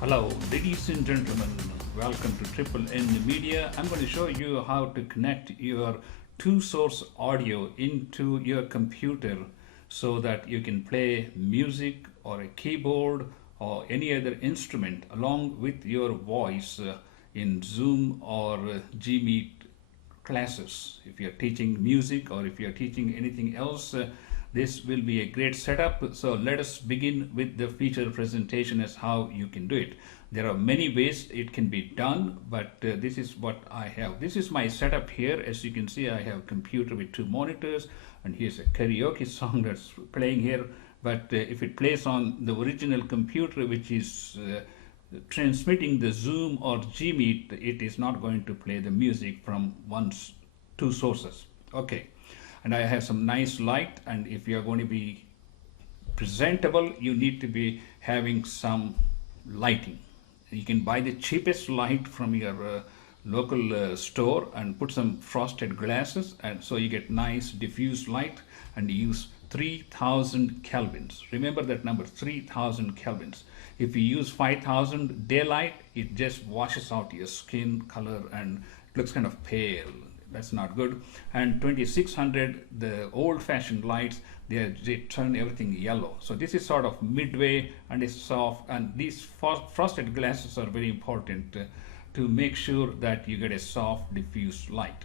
Hello, ladies and gentlemen. Welcome to Triple N Media. I'm going to show you how to connect your two-source audio into your computer so that you can play music or a keyboard or any other instrument along with your voice in Zoom or Gmeet classes. If you're teaching music or if you're teaching anything else, this will be a great setup. So let us begin with the feature presentation as how you can do it. There are many ways it can be done, but this is what I have. This is my setup here. As you can see, I have a computer with two monitors, and here's a karaoke song that's playing here. But if it plays on the original computer, which is transmitting the Zoom or Gmeet, it is not going to play the music from two sources. Okay, and I have some nice light, and if you are going to be presentable, you need to be having some lighting. You can buy the cheapest light from your local store and put some frosted glasses, and so you get nice diffuse light, and use 3000 kelvins. Remember that number, 3000 kelvins. If you use 5000 daylight, it just washes out your skin color and it looks kind of pale. That's not good. And 2600, the old-fashioned lights, they turn everything yellow. So this is sort of midway, and it's soft, and these frosted glasses are very important to make sure that you get a soft diffuse light.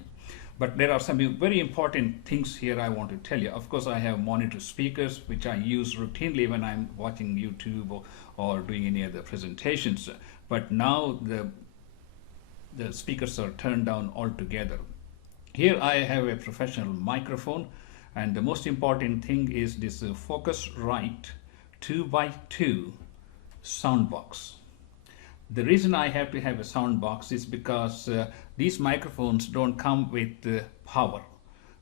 But there are some very important things here I want to tell you. Of course, I have monitor speakers, which I use routinely when I'm watching YouTube or doing any other presentations. But now the speakers are turned down altogether. Here I have a professional microphone, and the most important thing is this Focusrite 2x2 sound box. The reason I have to have a sound box is because these microphones don't come with power.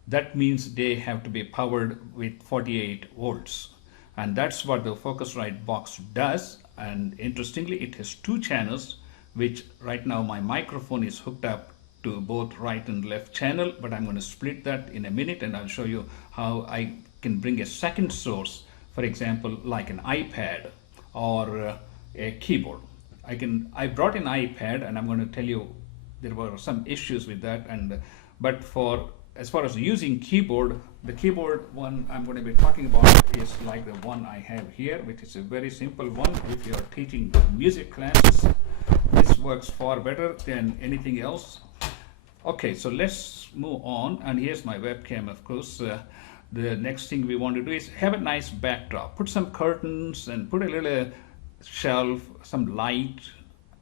That means they have to be powered with 48 volts. And that's what the Focusrite box does. And interestingly, it has two channels, which right now my microphone is hooked up to both right and left channel, but I'm going to split that in a minute, and I'll show you how I can bring a second source, for example, like an iPad or a keyboard. I brought an iPad, and I'm going to tell you there were some issues with that, but as far as using keyboard, the keyboard one I'm going to be talking about is like the one I have here, which is a very simple one. If you are teaching music classes, this works far better than anything else. Okay, so let's move on, and here's my webcam, of course. The next thing we want to do is have a nice backdrop. Put some curtains and put a little shelf, some light,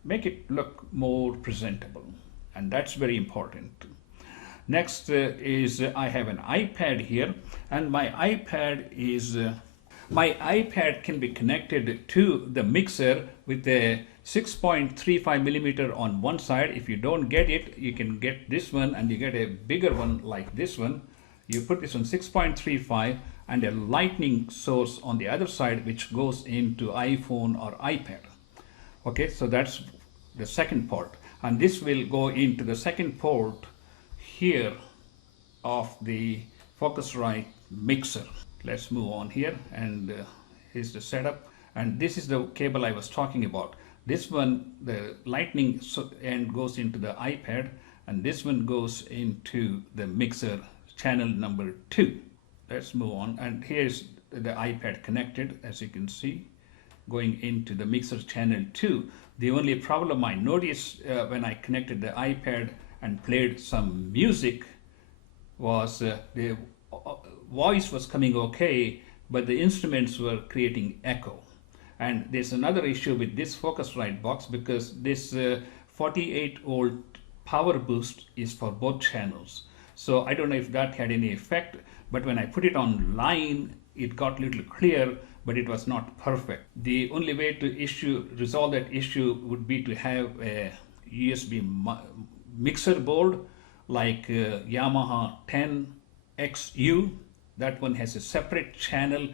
make it look more presentable, and that's very important. Next is I have an iPad here, and my iPad can be connected to the mixer with a 6.35 millimeter on one side. If you don't get it, you can get this one, and you get a bigger one like this one. You put this on 6.35 and a lightning source on the other side, which goes into iPhone or iPad. Okay, so that's the second port, and this will go into the second port here of the Focusrite mixer. Let's move on here, and here's the setup, and this is the cable I was talking about. This one, the lightning end goes into the iPad, and this one goes into the mixer channel number 2. Let's move on, and here's the iPad connected, as you can see, going into the mixer channel 2. The only problem I noticed when I connected the iPad and played some music was the voice was coming okay, but the instruments were creating echo. And there's another issue with this Focusrite box, because this 48 volt power boost is for both channels. So I don't know if that had any effect, but when I put it online, it got a little clear, but it was not perfect. The only way to resolve that issue would be to have a USB mixer board like Yamaha 10XU. That one has a separate channel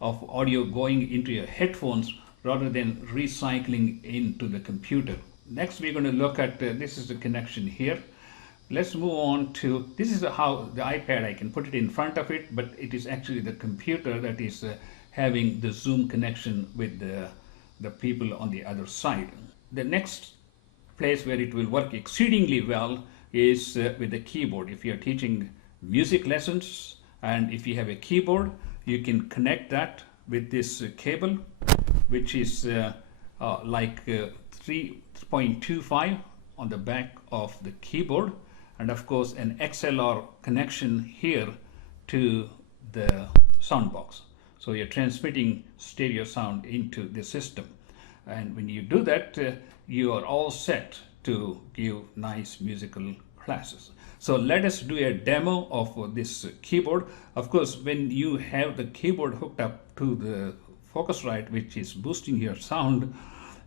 of audio going into your headphones rather than recycling into the computer. Next, we're going to look at this is the connection here. Let's move on to, this is how the iPad, I can put it in front of it, but it is actually the computer that is having the Zoom connection with the people on the other side. The next place where it will work exceedingly well is with the keyboard. If you're teaching music lessons and if you have a keyboard, you can connect that with this cable, which is like 3.25 on the back of the keyboard, and of course an XLR connection here to the sound box. So you're transmitting stereo sound into the system. And when you do that, you are all set to give nice musical classes. So let us do a demo of this keyboard. Of course, when you have the keyboard hooked up to the Focusrite, which is boosting your sound,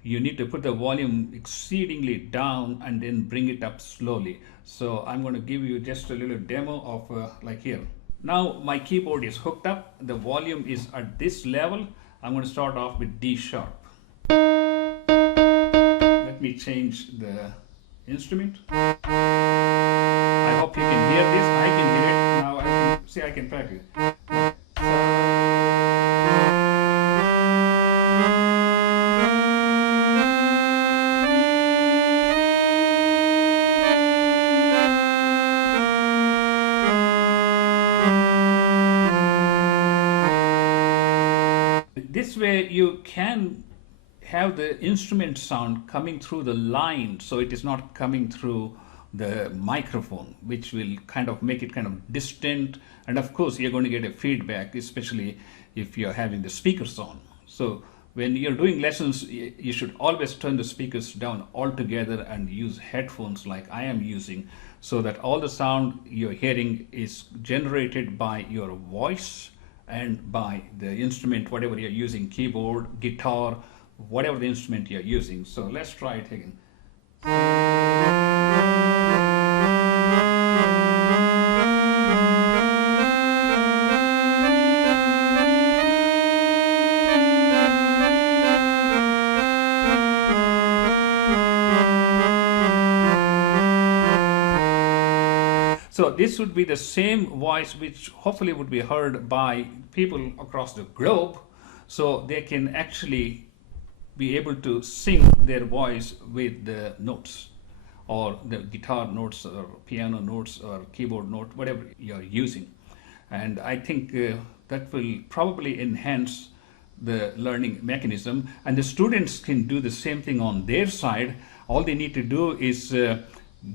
you need to put the volume exceedingly down and then bring it up slowly. So I'm going to give you just a little demo of like here. Now my keyboard is hooked up, the volume is at this level. I'm going to start off with D sharp. Let me change the instrument. I hope you can hear this. I can hear it. Now I can practice. This way you can have the instrument sound coming through the line, so it is not coming through the microphone, which will kind of make it kind of distant, and of course you're going to get a feedback, especially if you're having the speakers on. So when you're doing lessons, you should always turn the speakers down altogether and use headphones like I am using, so that all the sound you're hearing is generated by your voice and by the instrument, whatever you're using, keyboard, guitar, whatever the instrument you're using. So let's try it again. So this would be the same voice which hopefully would be heard by people across the globe, so they can actually be able to sync their voice with the notes, or the guitar notes, or piano notes, or keyboard note, whatever you're using. And I think that will probably enhance the learning mechanism, and the students can do the same thing on their side. All they need to do is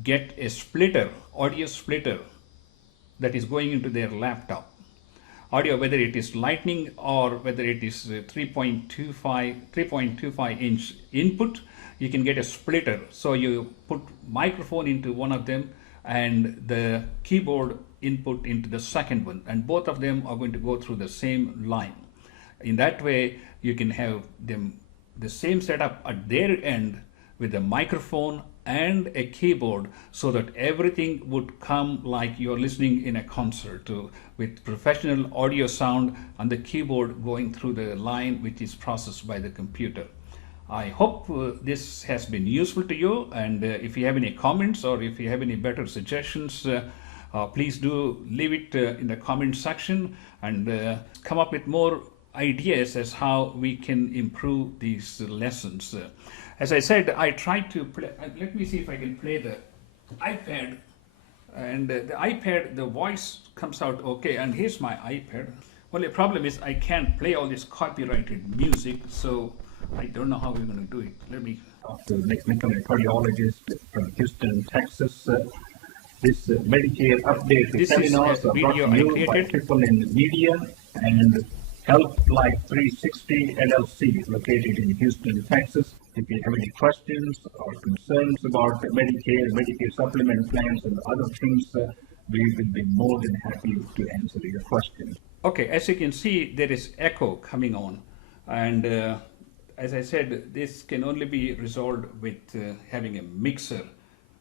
get a splitter, audio splitter, that is going into their laptop. Audio, whether it is lightning or whether it is 3.25 inch input, you can get a splitter. So you put microphone into one of them and the keyboard input into the second one, and both of them are going to go through the same line. In that way, you can have them the same setup at their end with a microphone and a keyboard, so that everything would come like you're listening in a concert, with professional audio sound and the keyboard going through the line which is processed by the computer. I hope this has been useful to you, and if you have any comments or if you have any better suggestions, please do leave it in the comment section, and come up with more ideas as how we can improve these lessons. As I said, I tried to play, let me see if I can play the iPad, and the iPad, the voice comes out okay, and here's my iPad. Well, the problem is I can't play all this copyrighted music, so I don't know how we're going to do it. Let me... Dr. Nik Nikam, a cardiologist from Houston, Texas. This Medicare update seminars are brought to you by NANO Media and Health Life 360 LLC, located in Houston, Texas. If you have any questions or concerns about Medicare, Medicare supplement plans, and other things, we will be more than happy to answer your questions. Okay, as you can see, there is echo coming on, and as I said, this can only be resolved with having a mixer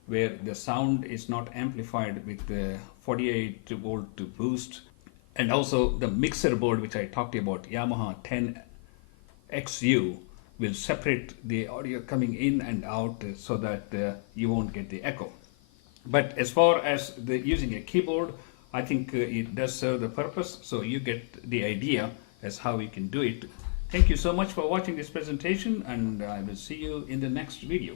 where the sound is not amplified with the 48 volt boost, and also the mixer board which I talked about, Yamaha 10XU, will separate the audio coming in and out so that you won't get the echo. But as far as using a keyboard, I think it does serve the purpose, so you get the idea as how we can do it. Thank you so much for watching this presentation, and I will see you in the next video.